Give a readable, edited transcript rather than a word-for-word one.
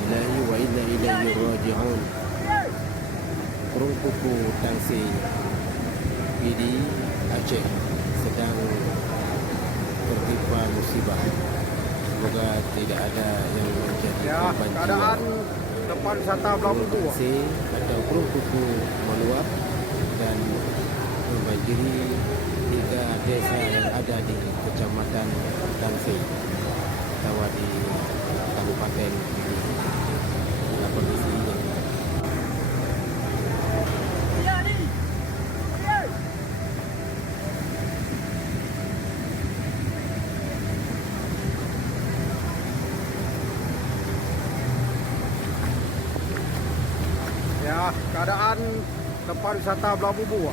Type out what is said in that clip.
lillahi wa inna ilaihi raji'un. Kurung kuku Tangsi PD Aceh sedang tertimpa musibah. Semoga tidak ada yang menjadi korban jiwa. Keadaan depan wisata Belah Bubu atau kurung kuku meluap dan membanjiri 3 desa yang ada di Kecamatan Tangsi atau di Kabupaten ini. Inilah kondisinya. Ya, keadaan depan wisata Belah Bubu.